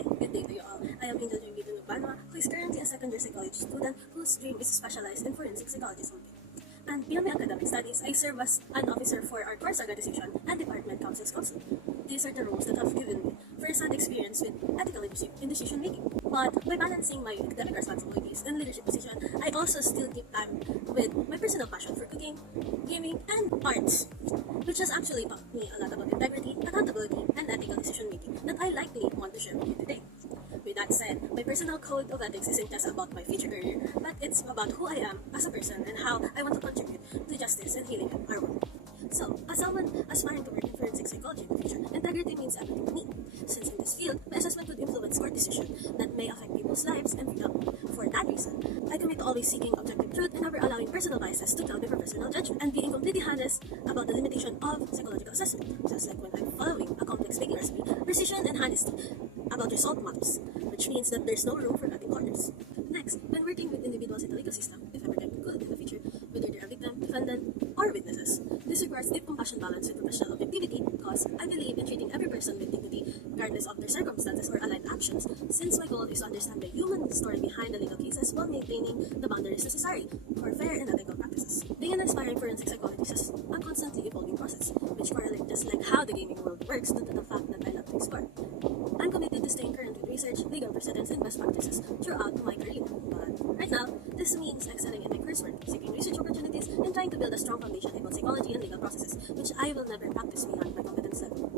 Hi, good day to you all. I am Angel Jingito Nubanwa, who is currently a second-year psychology student whose dream is to specialize in forensic psychology someday. And beyond my academic studies, I serve as an officer for our course organization and department council's council. These are the roles that have given me first-hand experience with ethical leadership in decision-making. But by balancing my academic responsibilities and leadership position, I also still keep time with my personal passion for cooking, gaming, and arts, which has actually taught me a lot about integrity, accountability, and ethical decision-making that I likely want to share with you today. With that said, my personal code of ethics isn't just about my future career, but it's about who I am as a person and how I want to contribute to justice and healing in our world. So, as someone aspiring to work in forensic psychology in the future, integrity means everything to me. Since in this field, my assessment would influence court decisions that may affect people's lives and freedom. For that reason, I commit to always seeking objective truth and never allowing personal biases to cloud my professional judgment, and being completely honest about the limitation of psychological assessment, just like when I'm following a complex baking recipe. Precision and honesty about result matters, which means that there's no room for cutting corners. Next, when working with individuals in the legal system, if ever get good in the future, whether they're a victim, defendant, or witnesses, this requires deep compassion balance with professional objectivity because I believe in treating every person with dignity, regardless of their circumstances or aligned actions, since my goal is to understand the human story behind the legal cases while maintaining the boundaries necessary for fair and ethical practices. Being an aspiring forensic psychologist is a constantly evolving process, which correlates just like how the gaming world works due to the fact that I love to explore. I'm committed to staying current with research, legal precedents, and best practices throughout my career. But right now, this means excelling in my coursework, seeking research opportunities, and trying to build a strong foundation in both psychology and legal processes, which I will never practice beyond my competence level.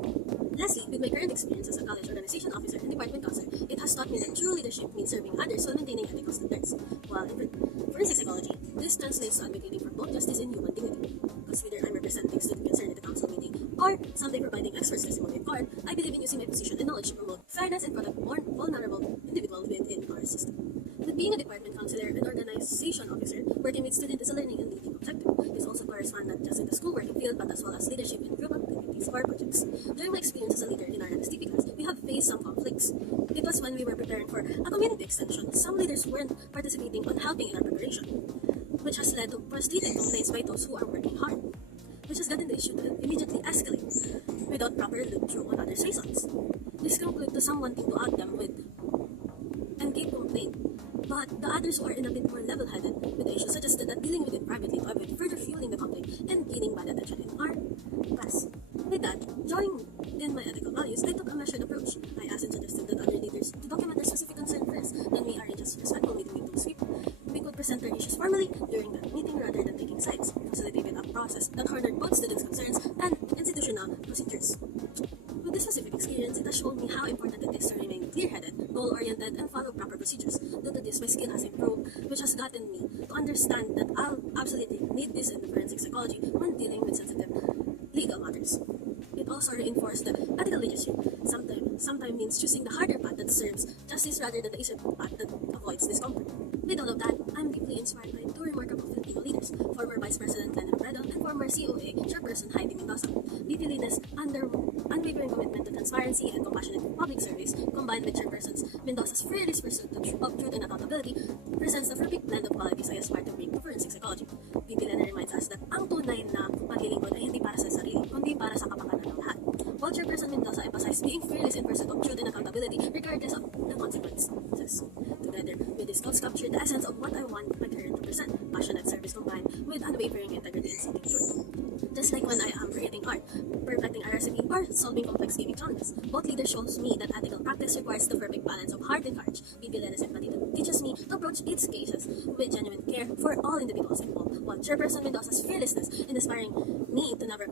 Lastly, with my current experience as a college organization officer and department counselor, it has taught me that true leadership means serving others while maintaining ethical standards. While in forensic psychology, this translates to advocating for both justice and human dignity. Because whether I'm representing student concerned at the council meeting or someday providing experts testimony in court, I believe in using my position and knowledge to promote fairness and protect more vulnerable individuals within our system. With being a department counselor and organization officer, working with students is a learning and leading objective. This also corresponds not just in the school working field but as well as leadership in group activities or projects. During my experience as a leader in our NSTP class, we have faced some conflicts. It was when we were preparing for a community extension. Some leaders weren't participating on helping in our preparation, which has led to frustrated complaints by those who are working hard, which has gotten the issue to immediately escalate without proper look through on others' reasons. This concludes to some wanting to out them with and keep complaint, but the others who are in a bit more level-headed with the issue suggested that dealing with it privately to avoid further fueling the complaint and gaining bad attention in our class. With that, drawing in my ethical values, I took a measured approach. I asked and suggested that other leaders to document their specific concern first, then we arrange a respectful meeting with those people. We could present their issues formally during the meeting rather than taking sides, facilitating a process that honored both students' concerns and institutional procedures. With this specific experience, it has shown me how important it is to remain clear-headed, goal-oriented, and follow proper procedures. Due to this, my skill has improved, which has gotten me to understand that I'll absolutely need this in forensic psychology when dealing with sensitive legal matters. It also reinforced that ethical leadership sometimes means choosing the harder path that serves justice rather than the easier path that avoids discomfort. With all of that, I'm deeply inspired by two remarkable Filipino leaders, former Vice President Lenin Bredo and former COA Chairperson Heidi Mendoza. VP Linus, under unwavering commitment to transparency and compassionate public service, combined with Chairpersons Mendoza's fearless pursuit of truth and accountability, presents the perfect blend of qualities I aspire to bring to forensic psychology. VP Lenin reminds us that ang tunay na paglilingkod ay hindi para sa sarili, kundi para sa kapakanan ng lahat. While Chairperson Mendoza emphasized being fearless in pursuit of truth and accountability regardless of the consequences. Together, we discuss captured the essence of what I want my career to present, passionate service combined with unwavering integrity and seeking truth. Just like when I am creating art, perfecting a recipe, or solving complex gaming challenges, both leaders shows me that ethical practice requires the perfect balance of heart and courage. VP Lenis empathy teaches me to approach its cases with genuine care for all individuals involved, while Chairperson Mendoza's fearlessness in inspiring me to never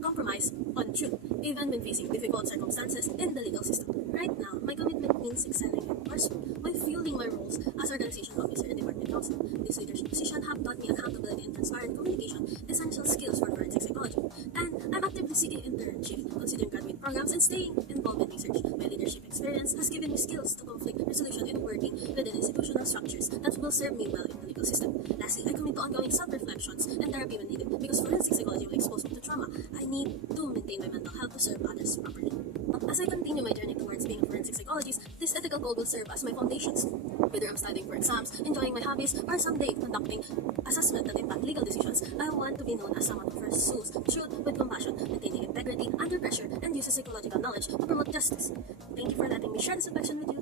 compromise on truth, even when facing difficult circumstances in the legal system. Right now, my commitment means excelling in coursework by fueling my roles as organization officer and department counsel. This leadership position have taught me accountability and transparent communication, essential skills for forensic psychology. And I'm actively seeking internship, considering graduate programs, and staying involved in research. My leadership experience has given me skills to conflict resolution and working within institutional structures that will serve me well in the legal system. Lastly, I commit to ongoing self-reflections and therapy when needed, because forensic psychology will expose me to trauma. I need to maintain my mental health to serve others properly. As I continue my journey towards being a forensic psychologist, this ethical goal will serve as my foundations. Whether I'm studying for exams, enjoying my hobbies, or someday conducting assessment that impact legal decisions, I want to be known as someone who pursues truth with compassion, maintaining integrity under pressure, and uses psychological knowledge to promote justice. Thank you for letting me share this reflection with you.